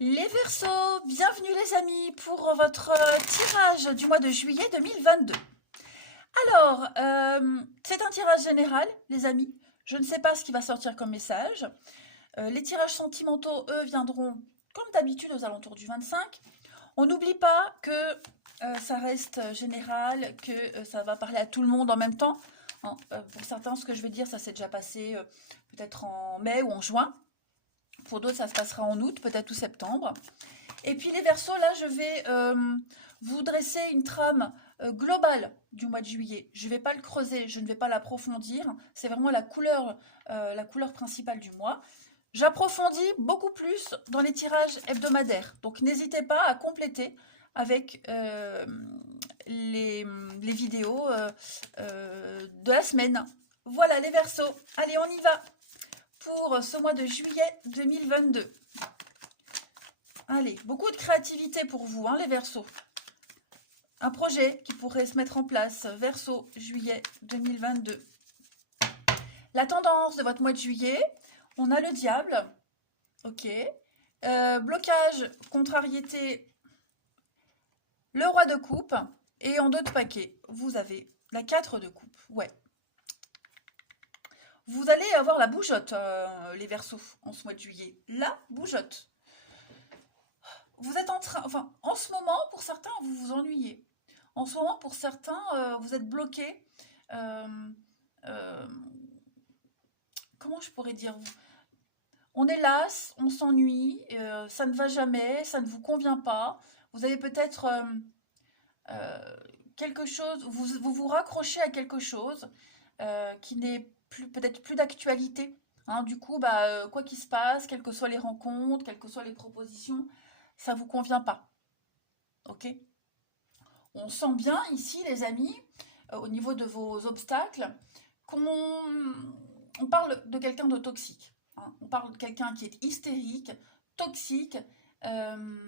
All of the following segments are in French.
Les Verseaux, bienvenue les amis pour votre tirage du mois de juillet 2022. Alors, c'est un tirage général, les amis. Je ne sais pas ce qui va sortir comme message. Les tirages sentimentaux, eux, viendront comme d'habitude aux alentours du 25. On n'oublie pas que ça reste général, que ça va parler à tout le monde en même temps. Hein, pour certains, ce que je vais dire, ça s'est déjà passé peut-être en mai ou en juin. Pour d'autres, ça se passera en août, peut-être ou septembre. Et puis les Verseaux, là, je vais vous dresser une trame globale du mois de juillet. Je ne vais pas le creuser, je ne vais pas l'approfondir. C'est vraiment la couleur principale du mois. J'approfondis beaucoup plus dans les tirages hebdomadaires. Donc n'hésitez pas à compléter avec les vidéos de la semaine. Voilà les Verseaux. Allez, on y va pour ce mois de juillet 2022. Allez, beaucoup de créativité pour vous, hein, les Verseaux. Un projet qui pourrait se mettre en place, Verseau, juillet 2022. La tendance de votre mois de juillet, on a le diable, ok. Blocage, contrariété, le roi de coupe. Et en dos de paquet, vous avez la 4 de coupe, ouais. Vous allez avoir la bougeotte, les Verseaux, en ce mois de juillet. La bougeotte. Vous êtes en train, enfin, en ce moment, pour certains, vous vous ennuyez. En ce moment, pour certains, vous êtes bloqués. Euh, euh, comment je pourrais dire? On est las, on s'ennuie, ça ne va jamais, ça ne vous convient pas. Vous avez peut-être euh, quelque chose, vous raccrochez à quelque chose qui n'est plus peut-être plus d'actualité. Hein. Du coup, bah, quoi qu'il se passe, quelles que soient les rencontres, quelles que soient les propositions, ça vous convient pas. Ok? On sent bien ici, les amis, au niveau de vos obstacles, qu'on on parle de quelqu'un de toxique. Hein. On parle de quelqu'un qui est hystérique, toxique, euh,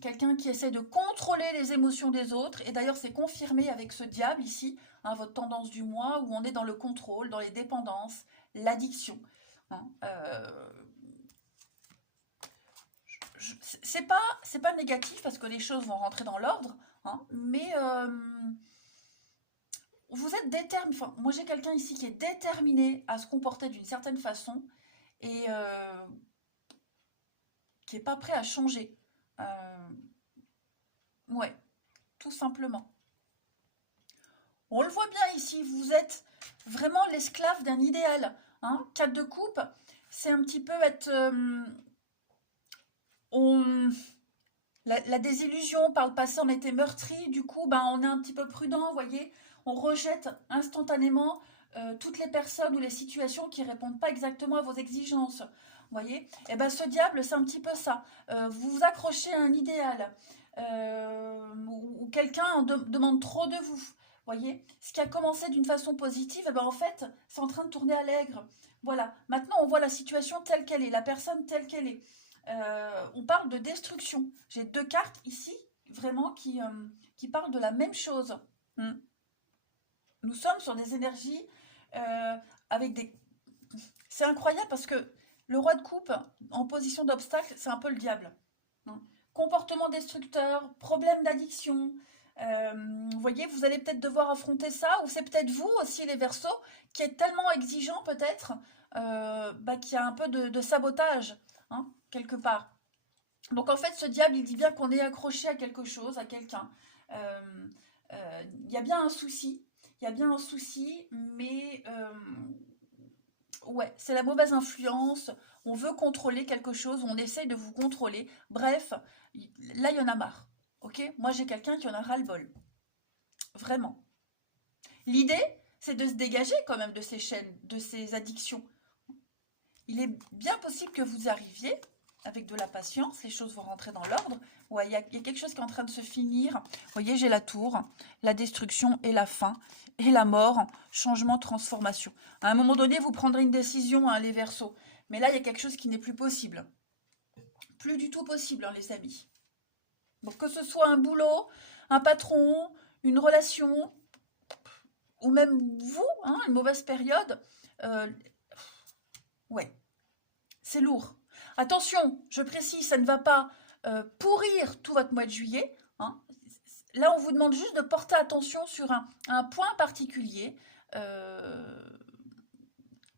quelqu'un qui essaie de contrôler les émotions des autres. Et d'ailleurs, c'est confirmé avec ce diable ici, hein, votre tendance du mois, où on est dans le contrôle, dans les dépendances, l'addiction. Hein. C'est pas négatif parce que les choses vont rentrer dans l'ordre, hein, mais vous êtes déterminé. Enfin, moi, j'ai quelqu'un ici qui est déterminé à se comporter d'une certaine façon et qui n'est pas prêt à changer. Euh, ouais, tout simplement. On le voit bien ici, vous êtes vraiment l'esclave d'un idéal. Hein. 4 de coupe, c'est un petit peu être. On, la désillusion, par le passé, on était meurtri, du coup, ben, on est un petit peu prudent, vous voyez. On rejette instantanément toutes les personnes ou les situations qui ne répondent pas exactement à vos exigences. Vous voyez. Et ben, ce diable, c'est un petit peu ça. Vous vous accrochez à un idéal. Ou quelqu'un demande trop de vous. Voyez. Ce qui a commencé d'une façon positive, et ben, en fait, c'est en train de tourner à l'aigre. Voilà. Maintenant, on voit la situation telle qu'elle est, la personne telle qu'elle est. On parle de destruction. J'ai deux cartes ici, vraiment, qui parlent de la même chose. Hmm. Nous sommes sur des énergies euh, avec des... C'est incroyable parce que le roi de coupe, en position d'obstacle, c'est un peu le diable. Hein. Comportement destructeur, problème d'addiction. Vous voyez, vous allez peut-être devoir affronter ça, ou c'est peut-être vous aussi, les Verseaux, qui êtes tellement exigeant peut-être, bah, qu'il y a un peu de sabotage, hein, quelque part. Donc en fait, ce diable, il dit bien qu'on est accroché à quelque chose, à quelqu'un. Euh, Il y a bien un souci, il y a bien un souci, mais ouais, c'est la mauvaise influence. On veut contrôler quelque chose, on essaye de vous contrôler. Bref, là, il y en a marre. Ok? Moi, j'ai quelqu'un qui en a ras-le-bol. Vraiment. L'idée, c'est de se dégager quand même de ces chaînes, de ces addictions. Il est bien possible que vous arriviez avec de la patience, les choses vont rentrer dans l'ordre. Ouais, il y a quelque chose qui est en train de se finir. Vous voyez, j'ai la tour, la destruction et la fin, et la mort, changement, transformation. À un moment donné, vous prendrez une décision, hein, les Verseaux. Mais là, il y a quelque chose qui n'est plus possible. Plus du tout possible, hein, les amis. Donc que ce soit un boulot, un patron, une relation, ou même vous, hein, une mauvaise période, euh, ouais, c'est lourd. Attention, je précise, ça ne va pas pourrir tout votre mois de juillet. Hein. Là, on vous demande juste de porter attention sur un point particulier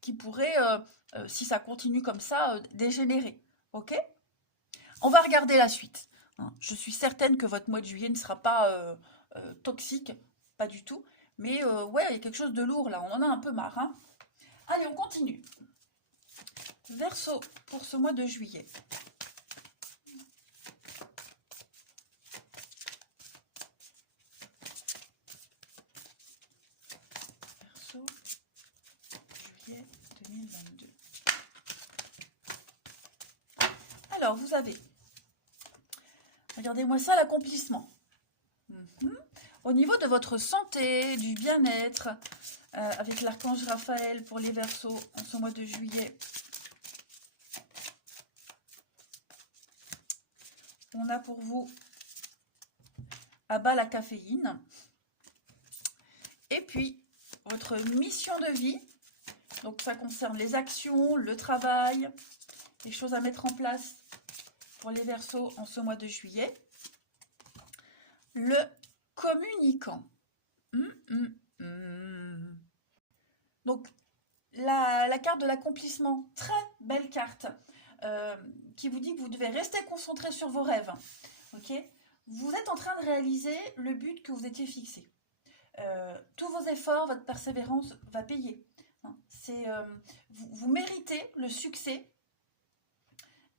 qui pourrait, si ça continue comme ça, dégénérer. Ok? On va regarder la suite. Hein. Je suis certaine que votre mois de juillet ne sera pas toxique, pas du tout. Mais ouais, il y a quelque chose de lourd là, on en a un peu marre. Hein. Allez, on continue. Verseau pour ce mois de juillet. Verseau, juillet 2022. Alors, vous avez, regardez-moi ça, l'accomplissement. Au niveau de votre santé, du bien-être, avec l'archange Raphaël pour les Verseaux en ce mois de juillet, on a pour vous à bas la caféine. Et puis, votre mission de vie, donc ça concerne les actions, le travail, les choses à mettre en place pour les Verseaux en ce mois de juillet. Le communicant. Donc, la carte de l'accomplissement, très belle carte, qui vous dit que vous devez rester concentré sur vos rêves. Ok ? Vous êtes en train de réaliser le but que vous étiez fixé. Tous vos efforts, votre persévérance va payer. Hein, vous méritez le succès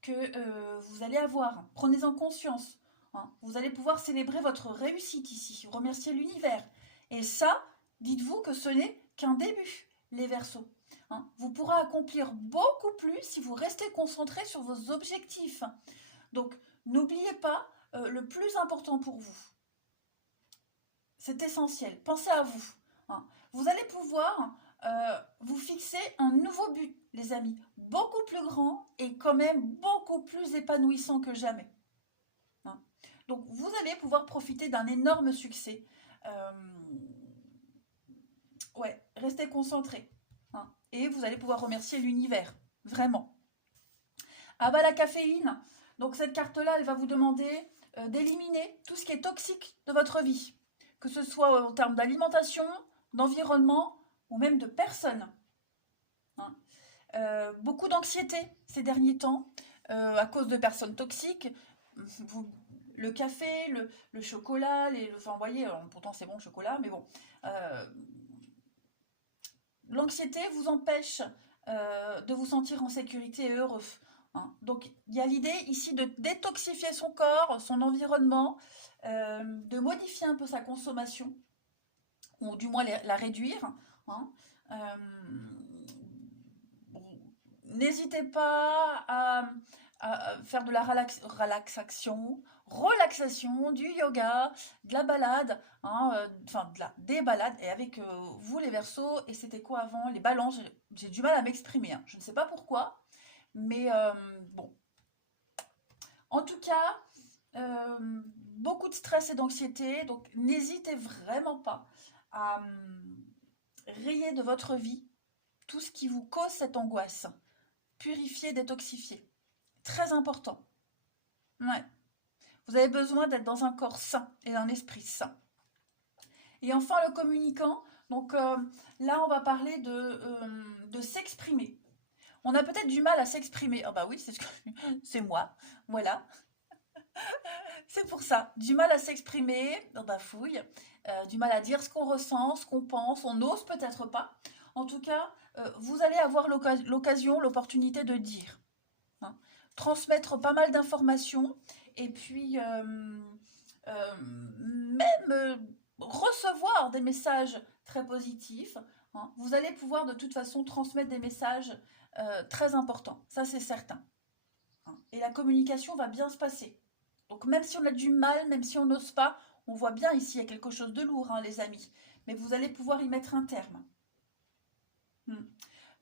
que vous allez avoir. Prenez-en conscience. Hein, vous allez pouvoir célébrer votre réussite ici, remercier l'univers. Et ça, dites-vous que ce n'est qu'un début, les Verseaux. Hein, vous pourrez accomplir beaucoup plus si vous restez concentré sur vos objectifs. Donc, n'oubliez pas le plus important pour vous. C'est essentiel. Pensez à vous. Hein. Vous allez pouvoir vous fixer un nouveau but, les amis. Beaucoup plus grand et quand même beaucoup plus épanouissant que jamais. Hein. Donc, vous allez pouvoir profiter d'un énorme succès. Ouais, restez concentrés. Hein. Et vous allez pouvoir remercier l'univers. Vraiment. Ah bah la caféine. Donc, cette carte-là, elle va vous demander d'éliminer tout ce qui est toxique de votre vie. Que ce soit en termes d'alimentation, d'environnement ou même de personnes. Hein. Beaucoup d'anxiété ces derniers temps à cause de personnes toxiques. Le café, le chocolat, enfin, vous voyez, pourtant c'est bon le chocolat, mais bon. L'anxiété vous empêche de vous sentir en sécurité et heureux. Hein. Donc, il y a l'idée ici de détoxifier son corps, son environnement, de modifier un peu sa consommation, ou du moins la réduire. Hein. N'hésitez pas à faire de la relaxation, du yoga, de la balade, hein, enfin des balades, et avec vous les Verseaux, et c'était quoi avant? Les balances, j'ai du mal à m'exprimer, hein. Je ne sais pas pourquoi, mais bon. En tout cas, beaucoup de stress et d'anxiété, donc n'hésitez vraiment pas à rayer de votre vie tout ce qui vous cause cette angoisse. Purifier, détoxifier. Très important. Ouais. Vous avez besoin d'être dans un corps sain et un esprit sain. Et enfin, le communicant. Donc là, on va parler de s'exprimer. On a peut-être du mal à s'exprimer. Ah bah oui, c'est moi. Voilà. C'est pour ça. Du mal à s'exprimer, on bafouille. Du mal à dire ce qu'on ressent, ce qu'on pense. On n'ose peut-être pas. En tout cas, vous allez avoir l'occasion, l'opportunité de dire. Hein. Transmettre pas mal d'informations. Et puis, même recevoir des messages très positifs. Hein. Vous allez pouvoir de toute façon transmettre des messages très importants. Ça, c'est certain. Hein. Et la communication va bien se passer. Donc, même si on a du mal, même si on n'ose pas, on voit bien ici, il y a quelque chose de lourd, hein, les amis. Mais vous allez pouvoir y mettre un terme.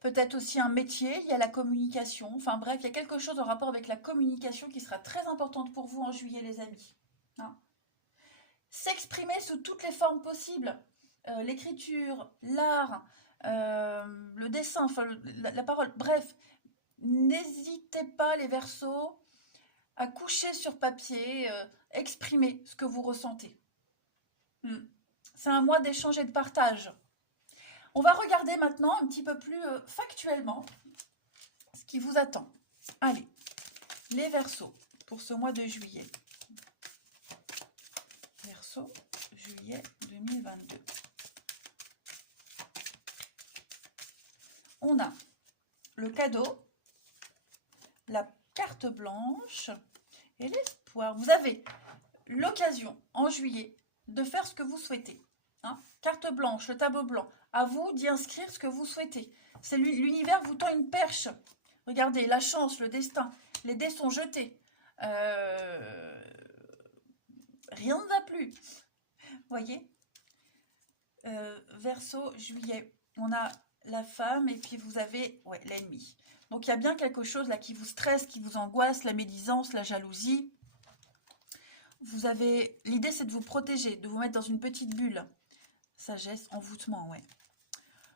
Peut-être aussi un métier, il y a la communication. Enfin bref, il y a quelque chose en rapport avec la communication qui sera très importante pour vous en juillet, les amis. Hein. S'exprimer sous toutes les formes possibles. L'écriture, l'art, le dessin, enfin la parole. Bref, n'hésitez pas les Verseaux à coucher sur papier, exprimer ce que vous ressentez. C'est un mois d'échange et de partage. On va regarder maintenant un petit peu plus factuellement ce qui vous attend. Allez, les Verseaux pour ce mois de juillet. Verseau, juillet 2022. On a le cadeau, la carte blanche et l'espoir. Vous avez l'occasion en juillet de faire ce que vous souhaitez. Hein, carte blanche, le tableau blanc. À vous d'y inscrire ce que vous souhaitez. C'est l'univers vous tend une perche. Regardez, la chance, le destin. Les dés sont jetés. Rien ne va plus. Voyez, Verseau, juillet. On a la femme et puis vous avez l'ennemi. Donc il y a bien quelque chose là qui vous stresse, qui vous angoisse, la médisance, la jalousie. Vous avez, l'idée c'est de vous protéger, de vous mettre dans une petite bulle. Sagesse, envoûtement, ouais.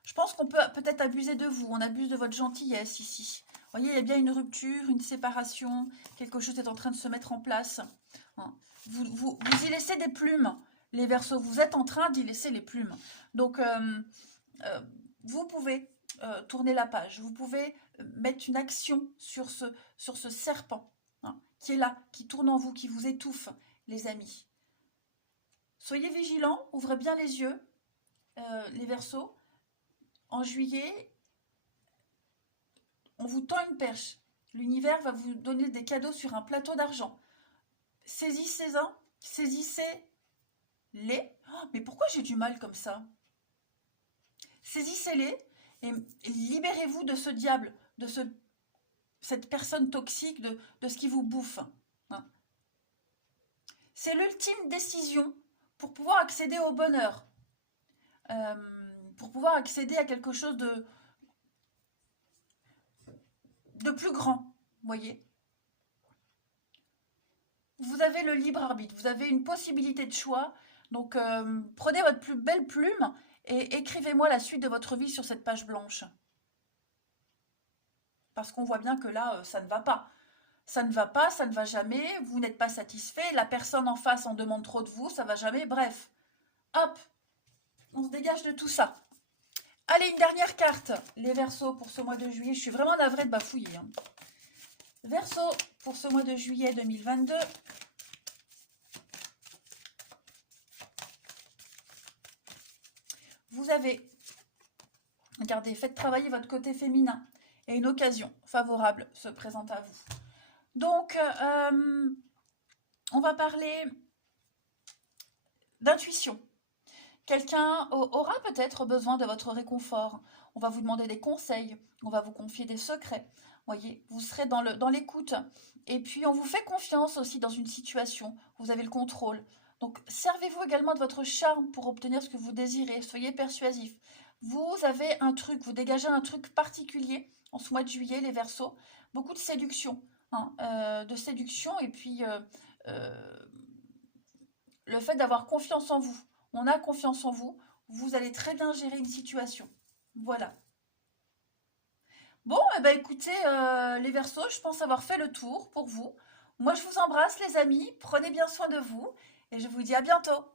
Je pense qu'on peut peut-être abuser de vous, on abuse de votre gentillesse ici. Vous voyez, il y a bien une rupture, une séparation, quelque chose est en train de se mettre en place. Vous y laissez des plumes, les Verseaux, vous êtes en train d'y laisser les plumes. Donc, vous pouvez tourner la page, vous pouvez mettre une action sur ce serpent qui est là, qui tourne en vous, qui vous étouffe, les amis. Soyez vigilants, ouvrez bien les yeux, les Verseaux. En juillet, on vous tend une perche. L'univers va vous donner des cadeaux sur un plateau d'argent. Saisissez-en, saisissez-les. Oh, mais pourquoi j'ai du mal comme ça? Saisissez-les et libérez-vous de ce diable, de cette personne toxique, de ce qui vous bouffe. Hein. C'est l'ultime décision pour pouvoir accéder au bonheur. Pour pouvoir accéder à quelque chose de plus grand, voyez. Vous avez le libre arbitre, vous avez une possibilité de choix. Donc, prenez votre plus belle plume et écrivez-moi la suite de votre vie sur cette page blanche. Parce qu'on voit bien que là, ça ne va pas. Ça ne va pas, ça ne va jamais, vous n'êtes pas satisfait, la personne en face en demande trop de vous, ça ne va jamais, bref. Hop, on se dégage de tout ça. Allez, une dernière carte, les Verseaux pour ce mois de juillet. Je suis vraiment navrée de bafouiller. Hein. Verseau pour ce mois de juillet 2022. Vous avez, regardez, faites travailler votre côté féminin et une occasion favorable se présente à vous. Donc, on va parler d'intuition. Quelqu'un aura peut-être besoin de votre réconfort. On va vous demander des conseils, on va vous confier des secrets. Voyez, vous serez dans l'écoute. Et puis, on vous fait confiance aussi dans une situation. Vous avez le contrôle. Donc, servez-vous également de votre charme pour obtenir ce que vous désirez. Soyez persuasif. Vous avez un truc, vous dégagez un truc particulier en ce mois de juillet, les Verseaux. Beaucoup de séduction. De séduction et puis le fait d'avoir confiance en vous. On a confiance en vous. Vous allez très bien gérer une situation. Voilà. Bon, eh ben, écoutez, les Verseaux, je pense avoir fait le tour pour vous. Moi, je vous embrasse, les amis. Prenez bien soin de vous. Et je vous dis à bientôt.